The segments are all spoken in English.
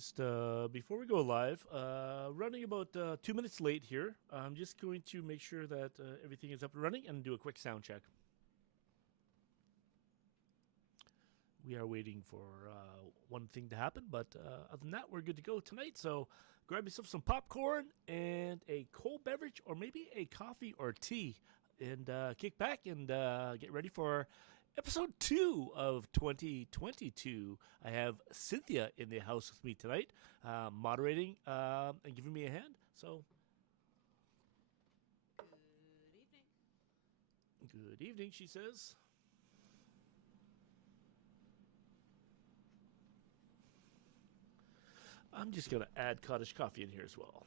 Just before we go live, running about 2 minutes late here. I'm just going to make sure that everything is up and running and do a quick sound check. We are waiting for one thing to happen, but other than that, we're good to go tonight. So grab yourself some popcorn and a cold beverage or maybe a coffee or tea and kick back and get ready for episode 2 of 2022. I have Cynthia in the house with me tonight, moderating and giving me a hand. So, good evening, she says. I'm just going to add cottage coffee in here as well.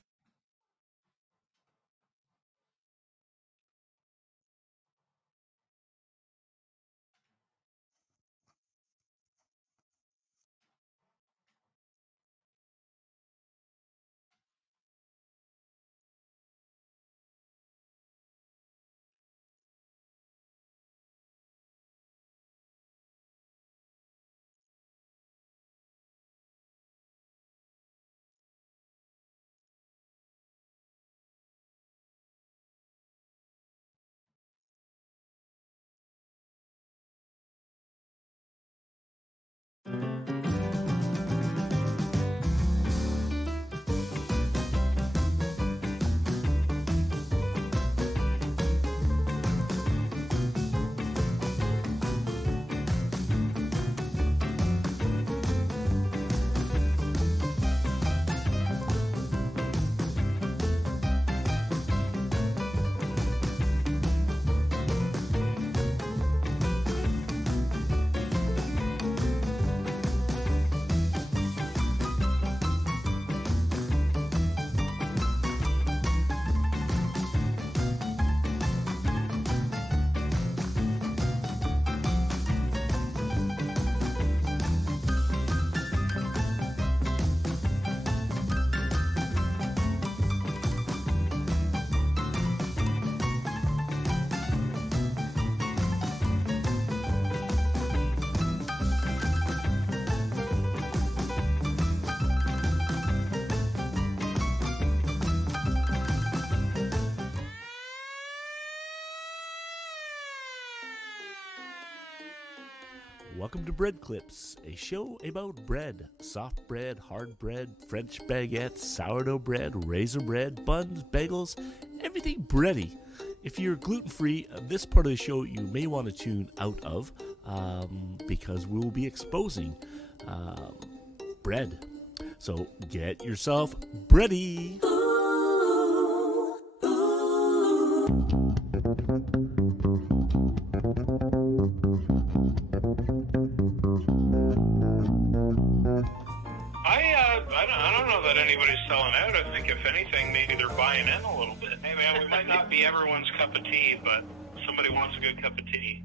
Welcome to Bread Clips, a show about bread. Soft bread, hard bread, French baguettes, sourdough bread, raisin bread, buns, bagels, everything bready. If you're gluten-free, this part of the show you may want to tune out of because we will be exposing bread. So get yourself bready. I don't know that anybody's selling out. I think if anything, maybe they're buying in a little bit. Hey man, we might not be everyone's cup of tea, but somebody wants a good cup of tea.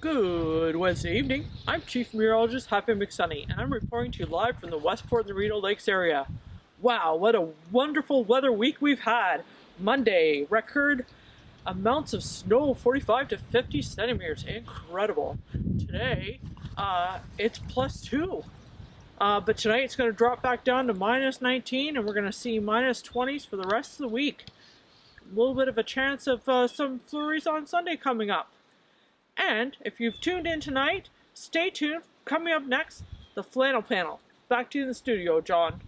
Good Wednesday evening. I'm Chief Meteorologist Happy McSunny, and I'm reporting to you live from the Westport and the Reno Lakes area. Wow, what a wonderful weather week we've had. Monday, record amounts of snow, 45 to 50 centimeters. Incredible. Today, it's +2. But tonight it's going to drop back down to -19, and we're going to see -20s for the rest of the week. A little bit of a chance of some flurries on Sunday coming up. And if you've tuned in tonight, stay tuned. Coming up next, the flannel panel. Back to you in the studio, John.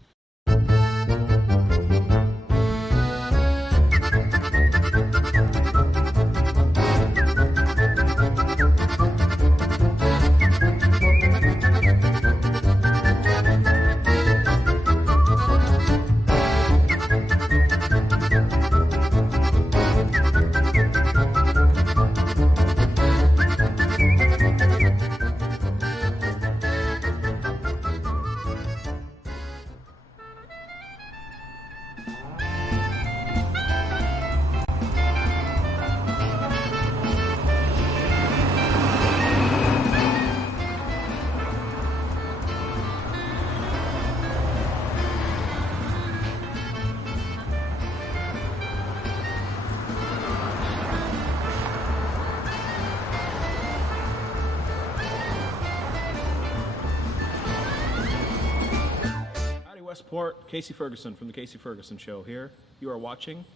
Westport, Casey Ferguson from The Casey Ferguson Show here. You are watching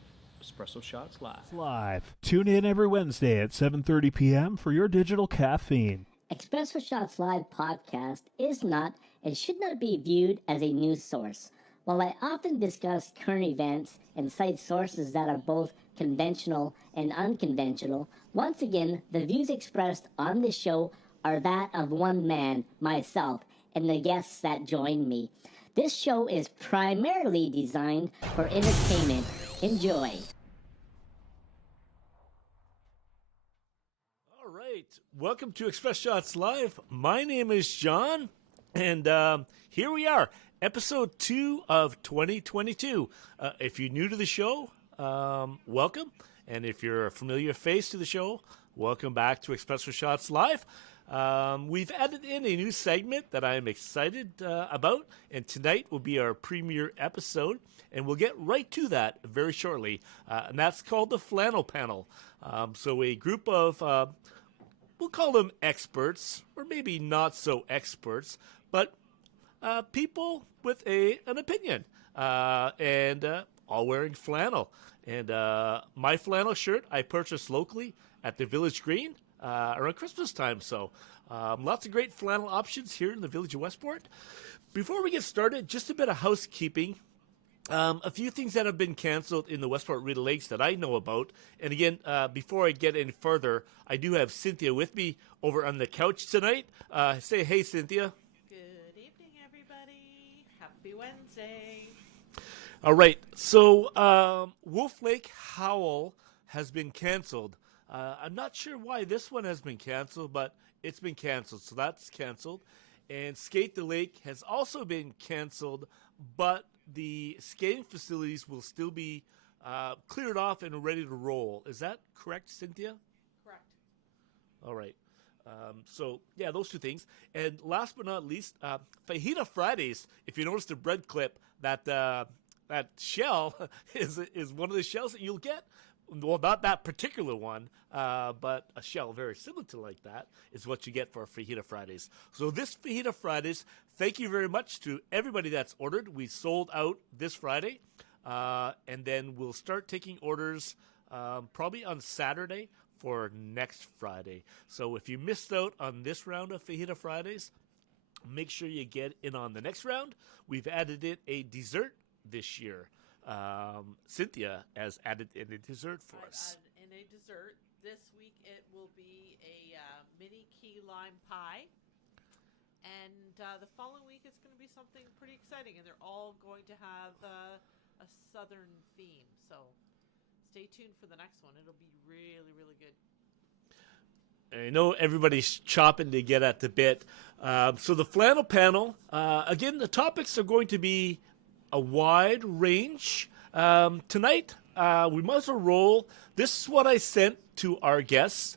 Espresso Shots Live. Tune in every Wednesday at 7:30 p.m. for your digital caffeine. Espresso Shots Live podcast is not and should not be viewed as a news source. While I often discuss current events and cite sources that are both conventional and unconventional, once again, the views expressed on this show are that of one man, myself, and the guests that join me. This show is primarily designed for entertainment. Enjoy. All right. Welcome to Express Shots Live. My name is John, and here we are, episode 2 of 2022. If you're new to the show, welcome. And if you're a familiar face to the show, welcome back to Espresso Shots Live. We've added in a new segment that I am excited about, and tonight will be our premiere episode, and we'll get right to that very shortly, and that's called the Flannel Panel. So a group of, we'll call them experts, or maybe not so experts, but people with an opinion, and all wearing flannel. And my flannel shirt I purchased locally at the Village Green around Christmas time. So lots of great flannel options here in the village of Westport. Before we get started, just a bit of housekeeping. A few things that have been canceled in the Westport Rideau Lakes that I know about. And again, before I get any further, I do have Cynthia with me over on the couch tonight. Say hey, Cynthia. Good evening, everybody. Happy Wednesday. All right. So Wolf Lake Howl has been canceled. I'm not sure why this one has been canceled, but it's been canceled. So that's canceled. And Skate the Lake has also been canceled, but the skating facilities will still be cleared off and ready to roll. Is that correct, Cynthia? Correct. All right. So, yeah, those two things. And last but not least, Fajita Fridays. If you notice the bread clip, that shell is one of the shells that you'll get. Well, not that particular one, but a shell very similar to like that is what you get for Fajita Fridays. So this Fajita Fridays, thank you very much to everybody that's ordered. We sold out this Friday, and then we'll start taking orders probably on Saturday for next Friday. So if you missed out on this round of Fajita Fridays, make sure you get in on the next round. We've added in a dessert this year. Cynthia has added in a dessert for us. In a dessert, this week it will be a mini key lime pie. And the following week it's going to be something pretty exciting. And they're all going to have a southern theme. So stay tuned for the next one. It'll be really, really good. I know everybody's chopping to get at the bit. So the flannel panel, again, the topics are going to be a wide range. Tonight, we might as well roll. This is what I sent to our guests.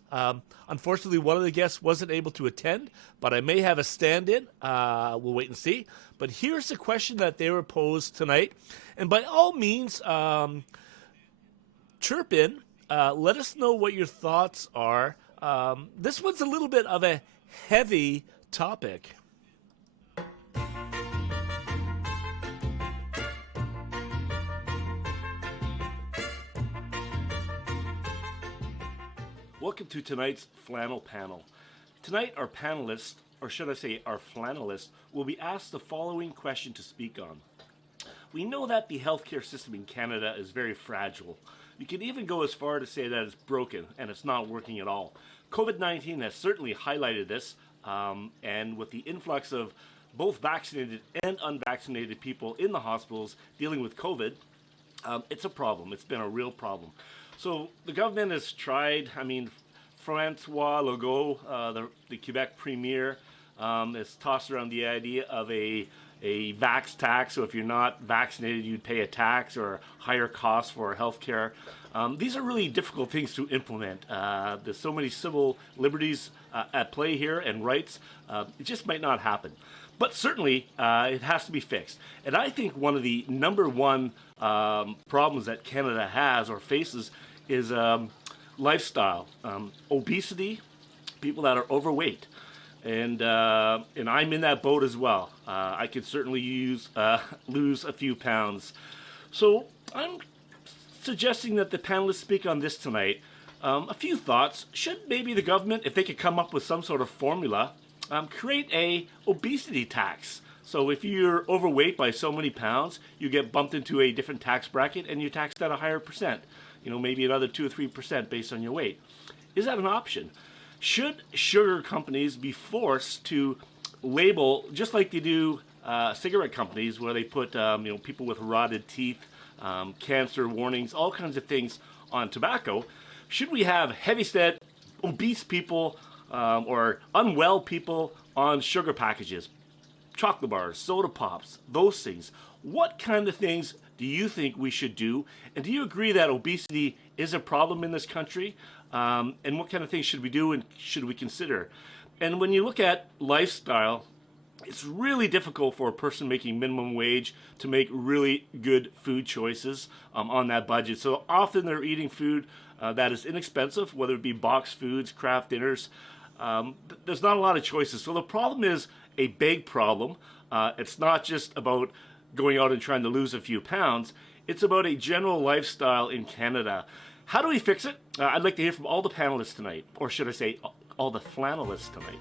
Unfortunately, one of the guests wasn't able to attend, but I may have a stand-in. We'll wait and see. But here's the question that they were posed tonight. And by all means, chirp in. Let us know what your thoughts are. This one's a little bit of a heavy topic. Welcome to tonight's flannel panel. Tonight, our panelists, or should I say our flannelists, will be asked the following question to speak on. We know that the healthcare system in Canada is very fragile. You can even go as far to say that it's broken and it's not working at all. COVID-19 has certainly highlighted this, and with the influx of both vaccinated and unvaccinated people in the hospitals dealing with COVID, it's a problem. It's been a real problem. So the government has tried. I mean, Francois Legault, the Quebec premier, has tossed around the idea of a vax tax. So if you're not vaccinated, you'd pay a tax or higher costs for health care. These are really difficult things to implement. There's so many civil liberties at play here and rights. It just might not happen. But certainly, it has to be fixed. And I think one of the number one problems that Canada has or faces is lifestyle, obesity, people that are overweight. and I'm in that boat as well. I could certainly lose a few pounds. So I'm suggesting that the panelists speak on this tonight. A few thoughts. Should maybe the government, if they could come up with some sort of formula, create a obesity tax? So if you're overweight by so many pounds, you get bumped into a different tax bracket and you're taxed at a higher percent. Maybe another 2 or 3% based on your weight. Is that an option? Should sugar companies be forced to label, just like they do cigarette companies, where they put people with rotted teeth, cancer warnings, all kinds of things on tobacco? Should we have heavyset, obese people or unwell people on sugar packages, chocolate bars, soda pops, those things? What kind of things do you think we should do? And do you agree that obesity is a problem in this country? And what kind of things should we do and should we consider? And when you look at lifestyle, it's really difficult for a person making minimum wage to make really good food choices on that budget. So often they're eating food that is inexpensive, whether it be boxed foods, craft dinners. There's not a lot of choices. So the problem is a big problem. It's not just about going out and trying to lose a few pounds. It's about a general lifestyle in Canada. How do we fix it? I'd like to hear from all the panelists tonight, or should I say all the flannelists tonight.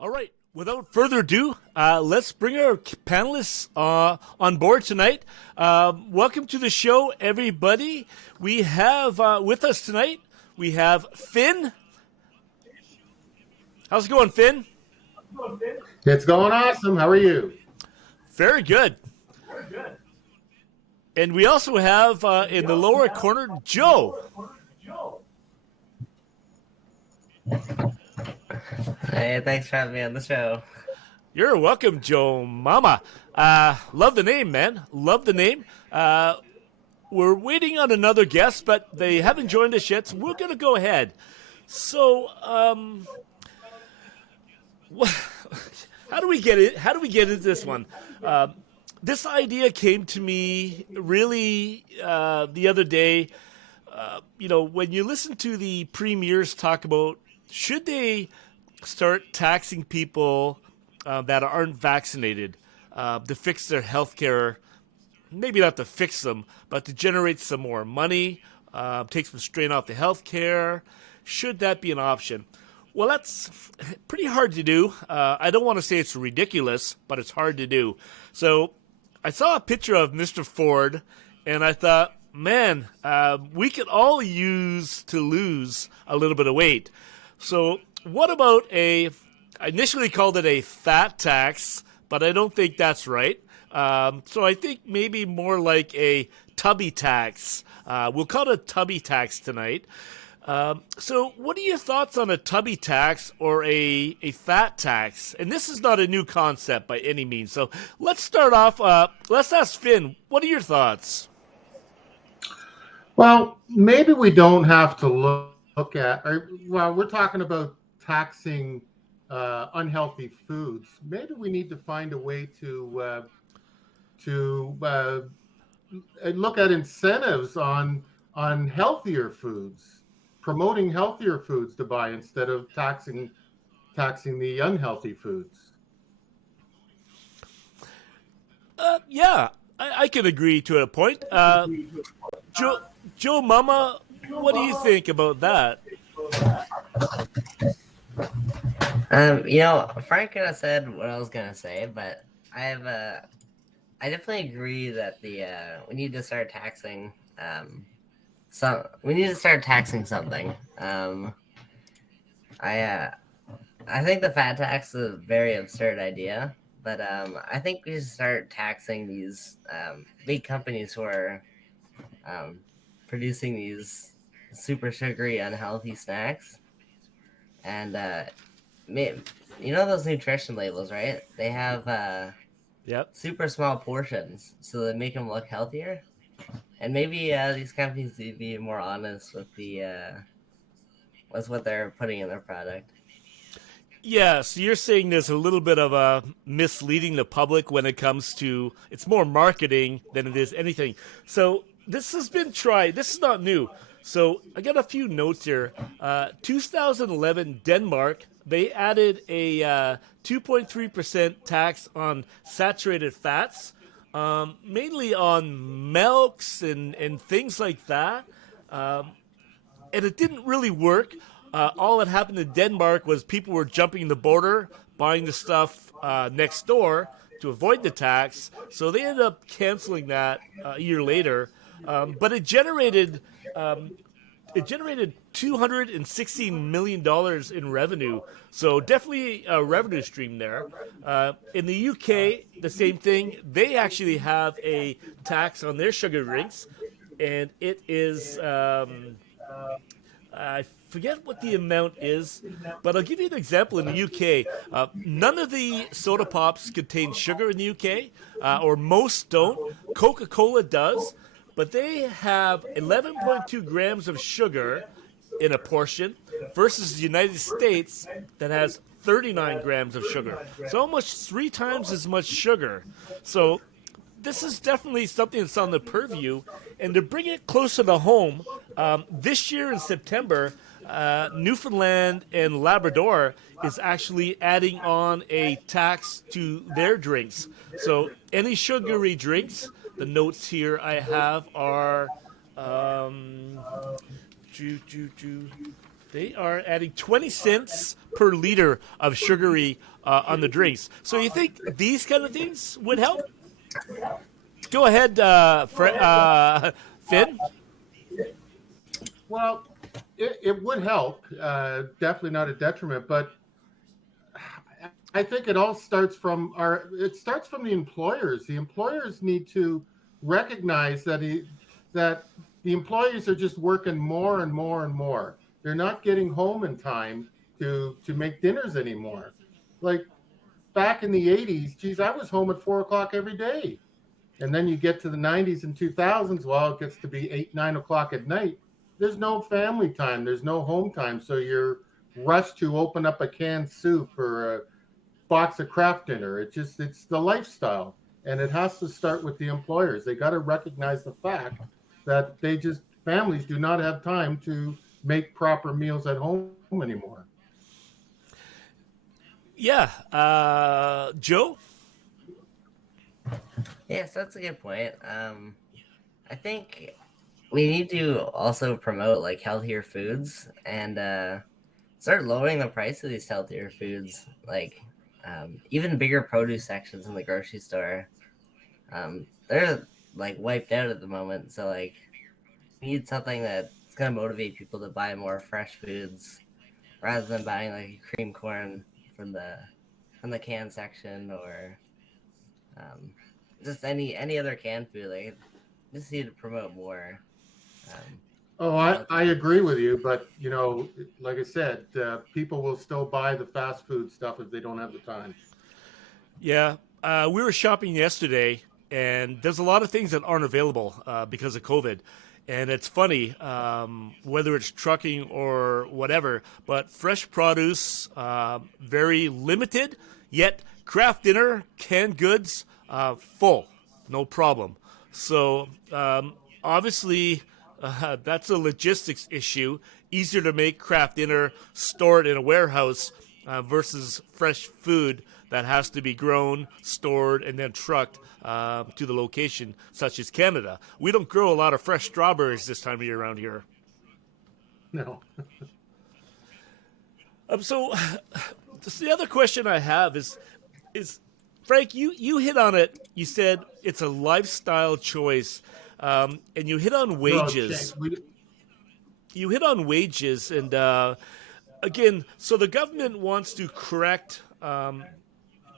All right, without further ado, let's bring our panelists on board tonight. Welcome to the show, everybody. We have with us tonight, we have Finn. How's it going, Finn? It's going awesome. How are you? Very good. And we also have in the lower corner, Joe. Hey, thanks for having me on the show. You're welcome, Joe Mama. Love the name, man. Love the name. We're waiting on another guest, but they haven't joined us yet, so we're going to go ahead. So, how do we get it? How do we get into this one? This idea came to me really the other day. When you listen to the premiers talk about should they start taxing people that aren't vaccinated to fix their health care, maybe not to fix them, but to generate some more money, take some strain off the health care. Should that be an option? Well, that's pretty hard to do. I don't want to say it's ridiculous, but it's hard to do. So I saw a picture of Mr. Ford, and I thought, man, we could all use to lose a little bit of weight. So what about I initially called it a fat tax, but I don't think that's right. So I think maybe more like a tubby tax. We'll call it a tubby tax tonight. So what are your thoughts on a tubby tax or a fat tax? And this is not a new concept by any means. So let's start off. Let's ask Finn, what are your thoughts? Well, maybe we don't have to look at, we're talking about taxing unhealthy foods. Maybe we need to find a way to look at incentives on healthier foods, promoting healthier foods to buy instead of taxing the unhealthy foods. Yeah, I can agree to a point. Joe Mama, what do you think about that? Frank kind of said what I was gonna say, but I definitely agree that we need to start taxing we need to start taxing something. I think the fat tax is a very absurd idea, but I think we should start taxing these big companies who are producing these super sugary, unhealthy snacks. And those nutrition labels, right? They have super small portions, so they make them look healthier. And maybe these companies need to be more honest with with what they're putting in their product. Yeah, so you're saying there's a little bit of misleading the public when it comes to, it's more marketing than it is anything. So this has been tried. This is not new. So I got a few notes here. 2011 Denmark, they added a 2.3% tax on saturated fats, mainly on milks and things like that. And it didn't really work. All that happened in Denmark was people were jumping the border, buying the stuff next door to avoid the tax. So they ended up canceling that a year later. But it generated $260 million in revenue. So definitely a revenue stream there. In the UK, the same thing. They actually have a tax on their sugar drinks, and it is I forget what the amount is, but I'll give you an example. In the UK, none of the soda pops contain sugar in the UK, or most don't. Coca-Cola does, but they have 11.2 grams of sugar in a portion versus the United States that has 39 grams of sugar. So almost 3 times as much sugar. So this is definitely something that's on the purview. And to bring it closer to home, this year in September, Newfoundland and Labrador is actually adding on a tax to their drinks. So any sugary drinks, the notes here I have are, they are adding 20 cents per liter of sugary on the drinks. So you think these kind of things would help? Go ahead, Finn. Well, it would help. Definitely not a detriment, but I think it all starts from the employers. The employers need to recognize that the employees are just working more and more and more. They're not getting home in time to make dinners anymore. Like back in the 80s, geez, I was home at 4 o'clock every day. And then you get to the 90s and 2000s, well, it gets to be 8, 9 o'clock at night. There's no family time. There's no home time. So you're rushed to open up a canned soup or a box of Kraft Dinner. It's the lifestyle. And it has to start with the employers. They got to recognize the fact that families do not have time to make proper meals at home anymore. Yeah. Joe? Yes, that's a good point. I think we need to also promote like healthier foods and start lowering the price of these healthier foods. Like even bigger produce sections in the grocery store. They're like wiped out at the moment. So like we need something that's gonna motivate people to buy more fresh foods rather than buying like cream corn from the can section or just any other canned food. Like just need to promote more. I agree with you, but like I said, people will still buy the fast food stuff if they don't have the time. Yeah, we were shopping yesterday, and there's a lot of things that aren't available because of COVID. And it's funny, whether it's trucking or whatever, but fresh produce, very limited, yet Kraft Dinner, canned goods, full, no problem. So obviously that's a logistics issue. Easier to make Kraft Dinner, store it in a warehouse versus fresh food that has to be grown, stored, and then trucked to the location, such as Canada. We don't grow a lot of fresh strawberries this time of year around here. No. So the other question I have is Frank, you hit on it. You said it's a lifestyle choice, and you hit on wages. You hit on wages, and again, so the government wants to correct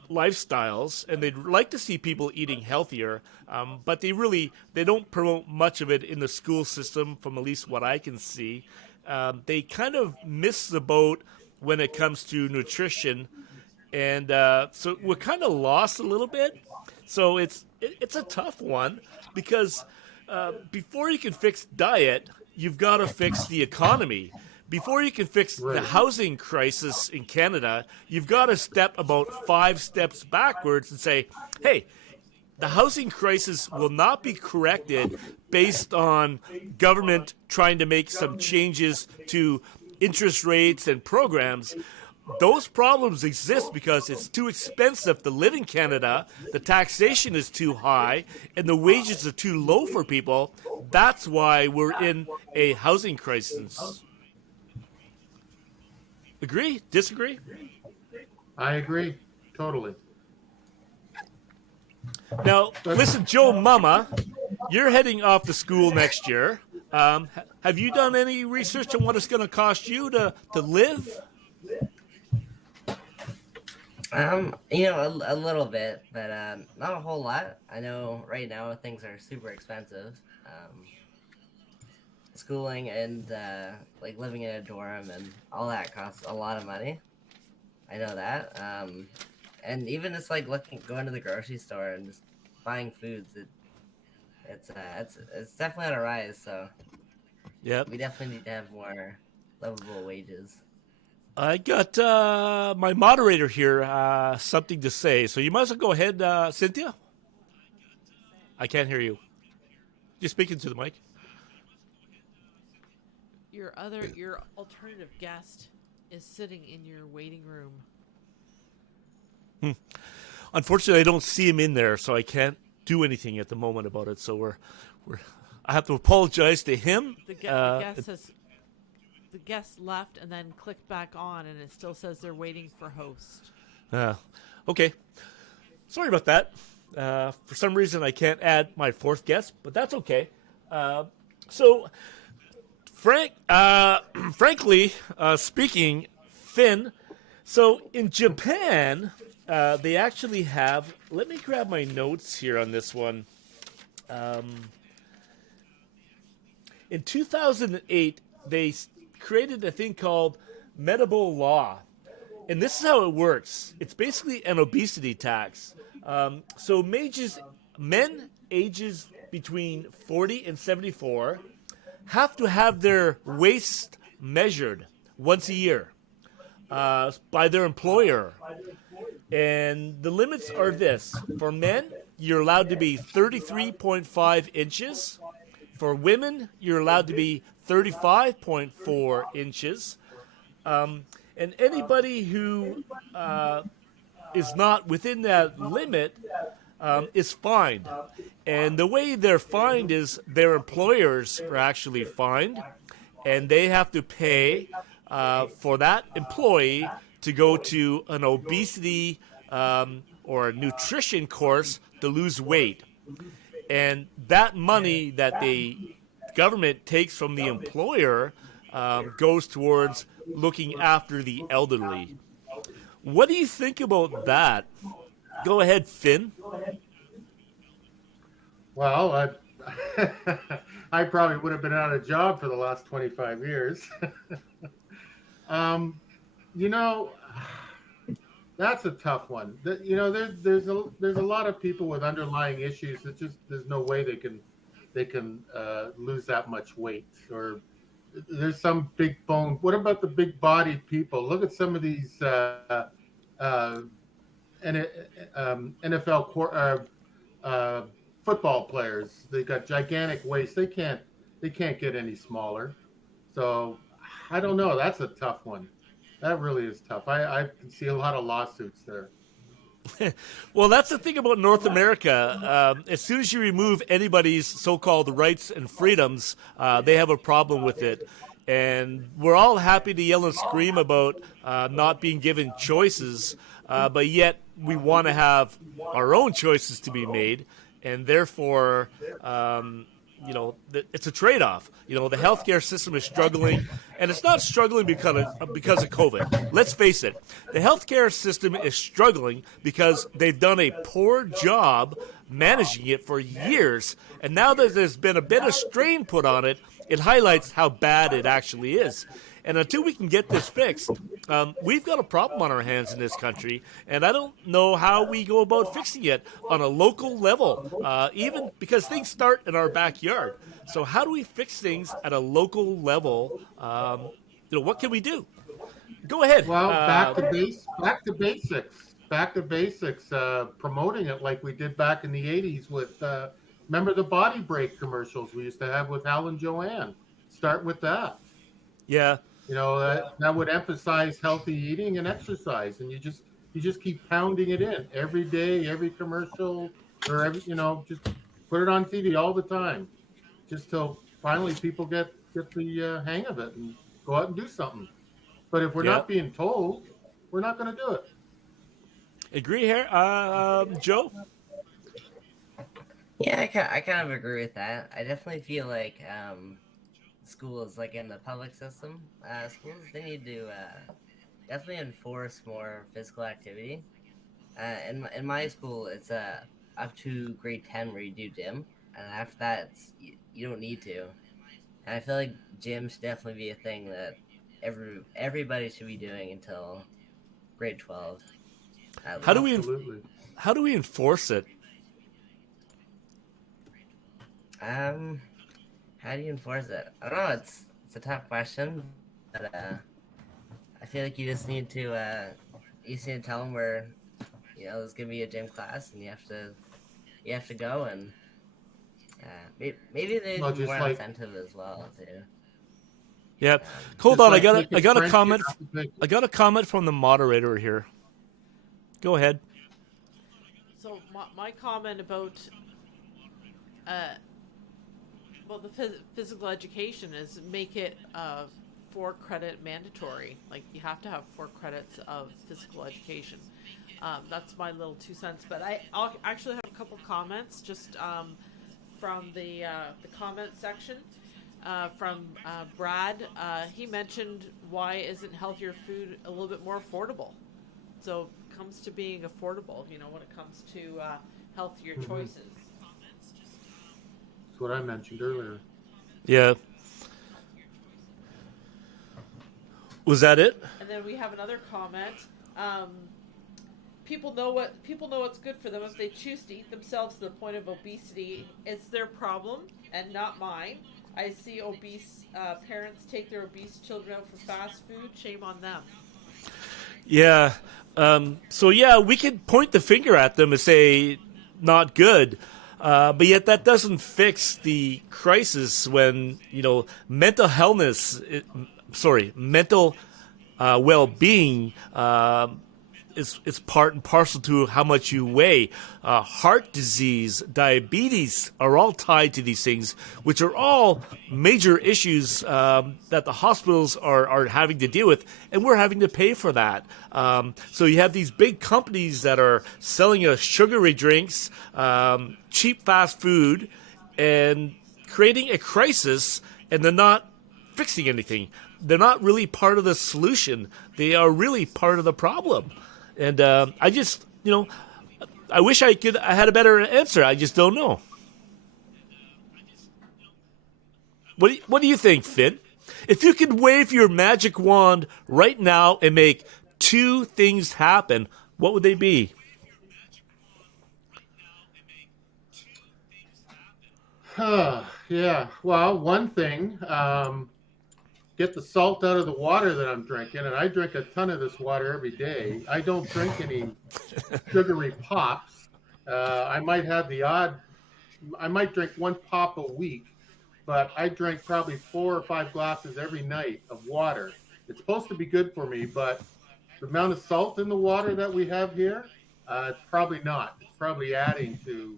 lifestyles, and they'd like to see people eating healthier, but they don't promote much of it in the school system, from at least what I can see. They kind of miss the boat when it comes to nutrition, and so we're kind of lost a little bit. So it's a tough one because before you can fix diet, you've got to fix the economy. Before you can fix the housing crisis in Canada, you've got to step about 5 steps backwards and say, hey, the housing crisis will not be corrected based on government trying to make some changes to interest rates and programs. Those problems exist because it's too expensive to live in Canada, the taxation is too high, and the wages are too low for people. That's why we're in a housing crisis. Agree? Disagree? I agree. Totally. Now, listen, Joe Mama, you're heading off to school next year. Have you done any research on what it's going to cost you to live? A little bit, but not a whole lot. I know right now things are super expensive. Schooling and like living in a dorm and all that costs a lot of money. I know that. And even just like going to the grocery store and just buying foods, it's definitely on a rise. So yep, we definitely need to have more livable wages. I got my moderator here something to say, so you might as well go ahead, Cynthia. I can't hear you. You're speaking to the mic. Your alternative guest is sitting in your waiting room. Unfortunately, I don't see him in there, so I can't do anything at the moment about it. So I have to apologize to him. The guest left and then clicked back on, and it still says they're waiting for host. Okay. Sorry about that. For some reason, I can't add my fourth guest, but that's okay. So, frankly speaking, Finn, so in Japan, they actually have, let me grab my notes here on this one. In 2008, they created a thing called Medable Law. And this is how it works. It's basically an obesity tax. So men ages between 40 and 74 have to have their waist measured once a year by their employer. And the limits are this. For men, you're allowed to be 33.5 inches. For women, you're allowed to be 35.4 inches. And anybody who is not within that limit is fined. And the way they're fined is their employers are actually fined, and they have to pay for that employee to go to an obesity or a nutrition course to lose weight. And that money that the government takes from the employer goes towards looking after the elderly. What do you think about that? Go ahead, Finn. Well, I probably would have been out of job for the last 25 years. That's a tough one. There's a lot of people with underlying issues that just there's no way they can lose that much weight. Or there's some big bone. What about the big bodied people? Look at some of these NFL football players. They got gigantic waists. They can't get any smaller. So I don't know. That's a tough one. That really is tough. I can see a lot of lawsuits there. Well, that's the thing about North America. As soon as you remove anybody's so-called rights and freedoms, they have a problem with it. And we're all happy to yell and scream about not being given choices, but yet we want to have our own choices to be made. And therefore, it's a trade-off. The healthcare system is struggling, and it's not struggling because of COVID. Let's face it. The healthcare system is struggling because they've done a poor job managing it for years, and now that there's been a bit of strain put on it, it highlights how bad it actually is. And until we can get this fixed, we've got a problem on our hands in this country, and I don't know how we go about fixing it on a local level, even because things start in our backyard. So how do we fix things at a local level? What can we do? Go ahead. Well, back to basics. back to basics, promoting it like we did back in the 80s with, remember the body break commercials we used to have with Hal and Joanne? Start with that. Yeah. That would emphasize healthy eating and exercise, and you just keep pounding it in every day, every commercial, or just put it on TV all the time, just till finally people get the hang of it and go out and do something. But if we're not being told, we're not going to do it. Agree here, Joe? Yeah, I kind of agree with that. I definitely feel like schools, like in the public system, schools, they need to definitely enforce more physical activity. In my school, it's up to grade 10 where you do gym, and after that, you don't need to. And I feel like gym should definitely be a thing that everybody should be doing until grade 12. How do we enforce it? How do you enforce it? I don't know. It's a tough question, but I feel like you just need to tell them where there's gonna be a gym class and you have to go, and maybe they need more incentive as well too. Yeah, hold on. I got a comment. I got a comment from the moderator here. Go ahead. So my comment about the physical education is make it 4 credit mandatory. Like you have to have 4 credits of physical education. That's my little 2 cents. But I'll actually have a couple comments just from the comment section. From Brad, he mentioned why isn't healthier food a little bit more affordable? So it comes to being affordable, when it comes to healthier choices. That's what I mentioned earlier. Yeah. Was that it? And then we have another comment. People know what's good for them. If they choose to eat themselves to the point of obesity, it's their problem and not mine. I see obese parents take their obese children out for fast food. Shame on them. Yeah. So we could point the finger at them and say not good. But yet that doesn't fix the crisis when, mental well-being is part and parcel to how much you weigh. Heart disease, diabetes are all tied to these things, which are all major issues that the hospitals are having to deal with, and we're having to pay for that. So you have these big companies that are selling us sugary drinks, cheap fast food, and creating a crisis, and they're not fixing anything. They're not really part of the solution. They are really part of the problem. And I just, I wish I had a better answer. I just don't know. What do you think, Finn? If you could wave your magic wand right now and make 2 things happen, what would they be? Yeah. Well, one thing, get the salt out of the water that I'm drinking, and I drink a ton of this water every day. I don't drink any sugary pops. I might drink 1 pop a week, but I drink probably 4 or 5 glasses every night of water. It's supposed to be good for me, but the amount of salt in the water that we have here, it's probably not. It's probably adding to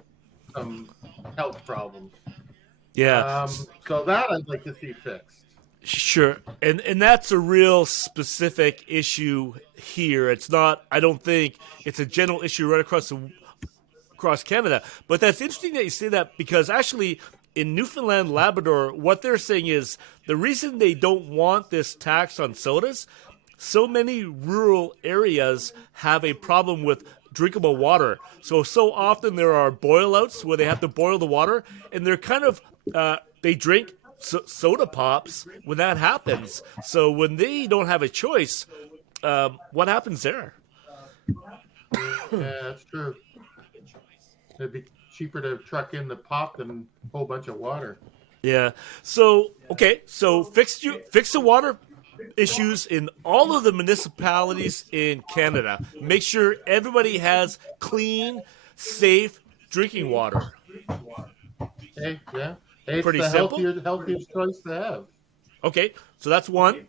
some health problems. Yeah. So that I'd like to see fixed. Sure. And that's a real specific issue here. It's not, I don't think it's a general issue right across Canada. But that's interesting that you say that, because actually in Newfoundland, Labrador, what they're saying is the reason they don't want this tax on sodas, so many rural areas have a problem with drinkable water. So often there are boil outs where they have to boil the water, and they're kind of, they drink soda pops when that happens. So when they don't have a choice, what happens there? Yeah, that's true. It'd be cheaper to truck in the pop than a whole bunch of water. Yeah. So okay. So fix the water issues in all of the municipalities in Canada. Make sure everybody has clean, safe drinking water. Hey, yeah. Hey, it's Pretty the simple. healthiest choice to have. Okay, so that's one.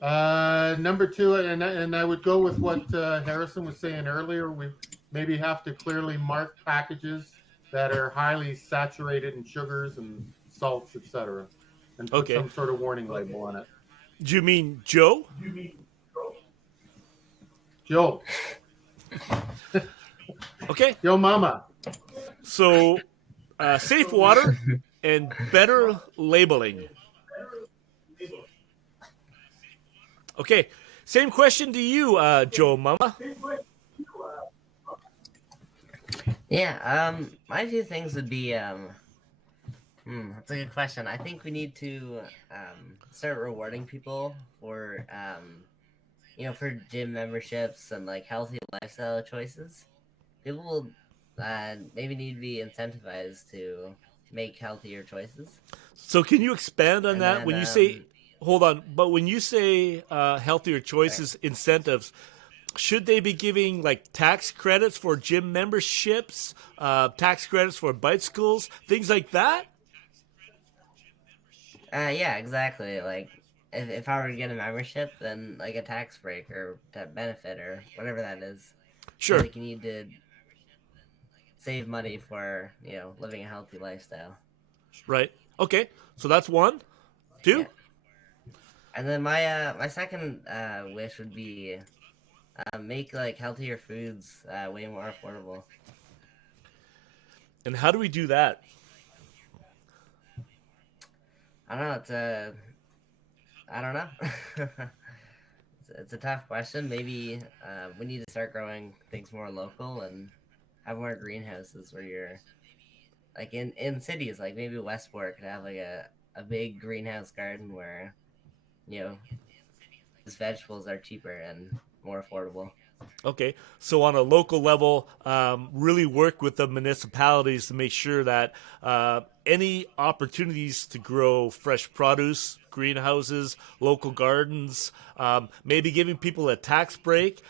Number two, and I would go with what Harrison was saying earlier. We maybe have to clearly mark packages that are highly saturated in sugars and salts, etc., and put some sort of warning label on it. Do you mean Joe? Joe. Okay. Yo, mama. So, safe water and better labeling. Okay, same question to you, Joe Mama. Yeah, my two things would be, that's a good question. I think we need to start rewarding people for, for gym memberships and like healthy lifestyle choices. People will maybe need to be incentivized to make healthier choices. So can you expand on that? When you say, hold on, but when you say healthier choices, incentives, should they be giving like tax credits for gym memberships, tax credits for bicycles, things like that? Yeah, exactly. Like if I were to get a membership, then like a tax break or that benefit or whatever that is. Sure. Like you need to save money for, living a healthy lifestyle. Right. Okay. So that's one. Two. Yeah. And then my second wish would be make like healthier foods way more affordable. And how do we do that? I don't know. I don't know. It's a tough question. Maybe we need to start growing things more local and have more greenhouses where you're like in cities, like maybe Westport could have like a big greenhouse garden where, these vegetables are cheaper and more affordable. Okay, so on a local level, really work with the municipalities to make sure that any opportunities to grow fresh produce, greenhouses, local gardens, maybe giving people a tax break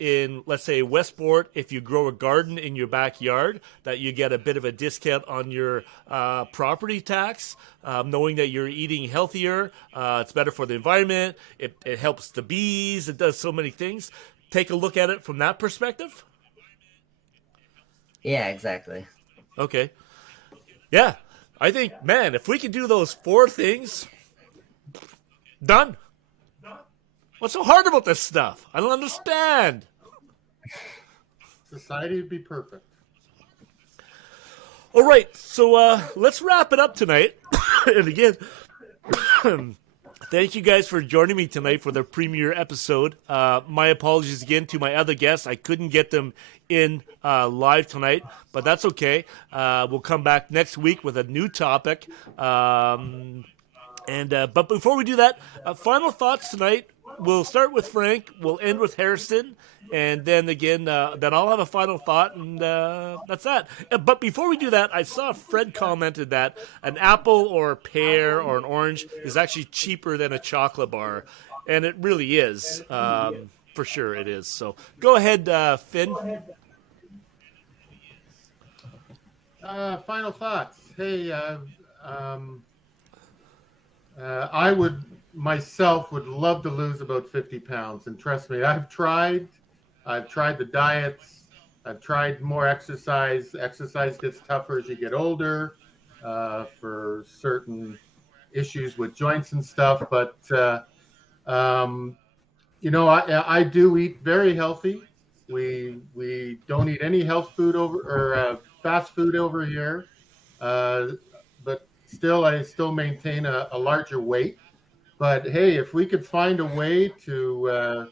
in, let's say, Westport, if you grow a garden in your backyard, that you get a bit of a discount on your property tax, knowing that you're eating healthier, it's better for the environment, it helps the bees, it does so many things. Take a look at it from that perspective? Yeah, exactly. Okay. Yeah, I think, man, if we could do those four things, done. What's so hard about this stuff? I don't understand. Society would be perfect. All right, so let's wrap it up tonight. And again, thank you guys for joining me tonight for the premiere episode. My apologies again to my other guests. I couldn't get them in live tonight, but that's okay. We'll come back next week with a new topic. But before we do that, final thoughts tonight. We'll start with Frank. We'll end with Harrison. And then again, then I'll have a final thought, and that's that. But before we do that, I saw Fred commented that an apple or a pear or an orange is actually cheaper than a chocolate bar. And it really is. For sure it is. So go ahead, Finn. Final thoughts. Hey, I would myself would love to lose about 50 pounds. And trust me, I've tried the diets. I've tried more exercise. Exercise gets tougher as you get older for certain issues with joints and stuff. But, I do eat very healthy. We don't eat any health food fast food over here. But I still maintain a larger weight. But hey, if we could find a way to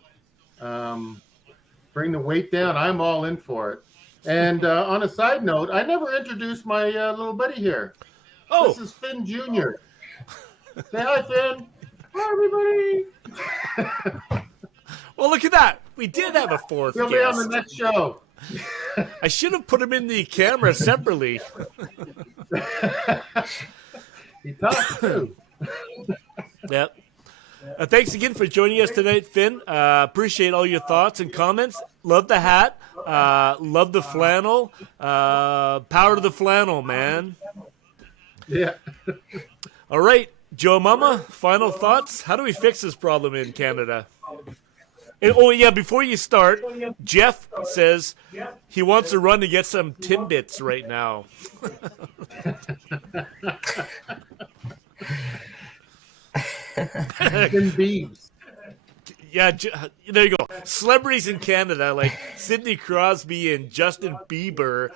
bring the weight down, I'm all in for it. And on a side note, I never introduced my little buddy here. Oh, this is Finn Jr. Say hi, Finn. Hi, everybody. Well, look at that. We did have a fourth He'll guest. be on the next show. I should have put him in the camera separately. He talks too. Yep. Thanks again for joining us tonight, Finn. Appreciate all your thoughts and comments. Love the hat. Love the flannel. Power to the flannel, man. Yeah. All right, Joe Mama, final thoughts? How do we fix this problem in Canada? And, oh, yeah, before you start, Jeff says he wants to run to get some Timbits right now. Beads. Yeah, there you go. Celebrities in Canada like Sidney Crosby and Justin Bieber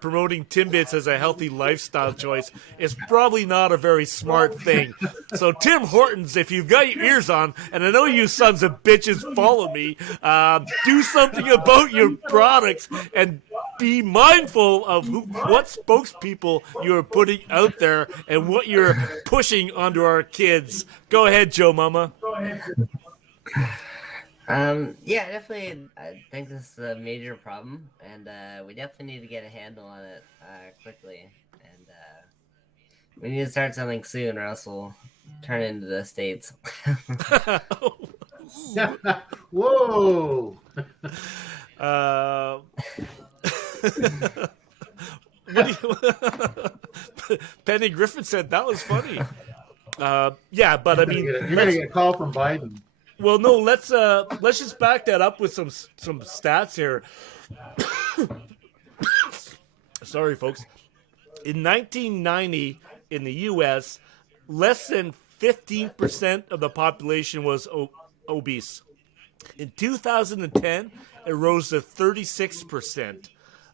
promoting Timbits as a healthy lifestyle choice is probably not a very smart thing. So Tim Hortons, if you've got your ears on, and I know you sons of bitches follow me, do something about your products and be mindful of what spokespeople you're putting out there and what you're pushing onto our kids. Go ahead, Joe Mama. Yeah, definitely. I think this is a major problem, and we definitely need to get a handle on it quickly. And we need to start something soon, or else we'll turn into the States. Whoa! Penny Griffin said that was funny. Yeah, but I mean, you're gonna get a call from Biden. Well, no, let's just back that up with some stats here. Sorry, folks. In 1990, in the U.S., less than 15% of the population was obese. In 2010, it rose to 36%.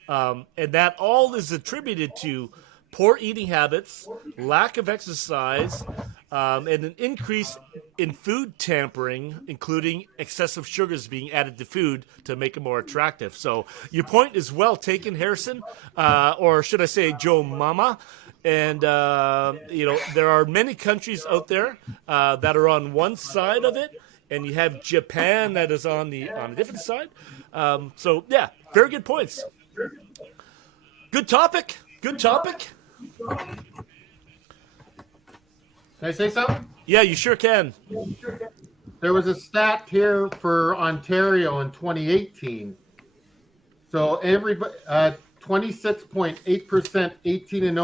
And that all is attributed to poor eating habits, lack of exercise, and an increase in food tampering, including excessive sugars being added to food to make it more attractive. So your point is well taken, Harrison, or should I say Joe Mama. And, there are many countries out there that are on one side of it, and you have Japan that is on a different side. So, yeah, very good points. Good topic. Good topic. Can I say something? Yeah, you sure can. There was a stat here for Ontario in 2018. So everybody, 26.8% 18 and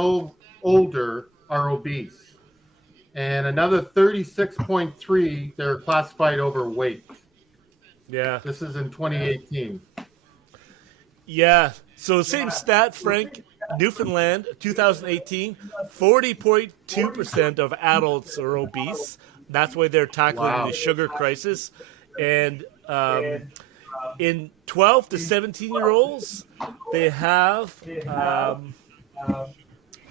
older are obese, and another 36.3% they're classified overweight. Yeah. This is in 2018. Yeah. So same stat, Frank. Newfoundland, 2018, 40.2% of adults are obese. That's why they're tackling the sugar crisis. And in 12 to 17-year-olds, they have,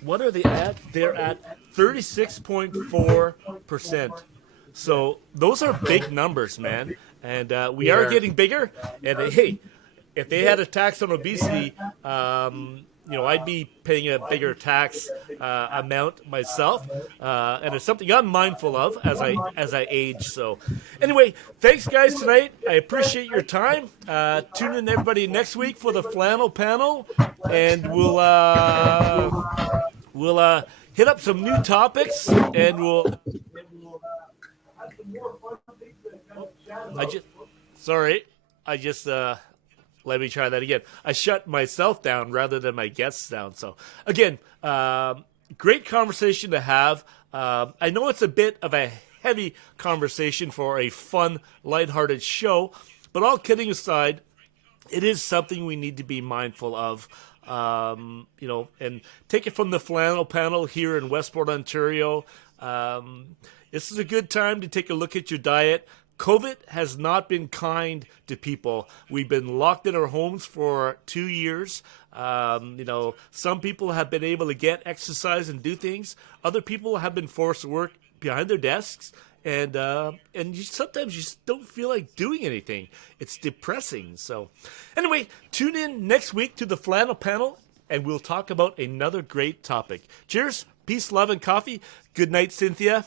what are they at? They're at 36.4%. So those are big numbers, man. And we are getting bigger. And hey, if they had a tax on obesity, I'd be paying a bigger tax amount myself, and it's something I'm mindful of as I age. So, anyway, thanks guys tonight. I appreciate your time. Tune in everybody next week for the flannel panel, and we'll hit up some new topics, and we'll. Let me try that again. I shut myself down rather than my guests down. So, again, great conversation to have. I know it's a bit of a heavy conversation for a fun, lighthearted show, but all kidding aside, it is something we need to be mindful of. And take it from the flannel panel here in Westport, Ontario. This is a good time to take a look at your diet. COVID has not been kind to people. We've been locked in our homes for 2 years. Some people have been able to get exercise and do things. Other people have been forced to work behind their desks. And sometimes you just don't feel like doing anything. It's depressing. So anyway, tune in next week to the flannel panel, and we'll talk about another great topic. Cheers, peace, love, and coffee. Good night, Cynthia.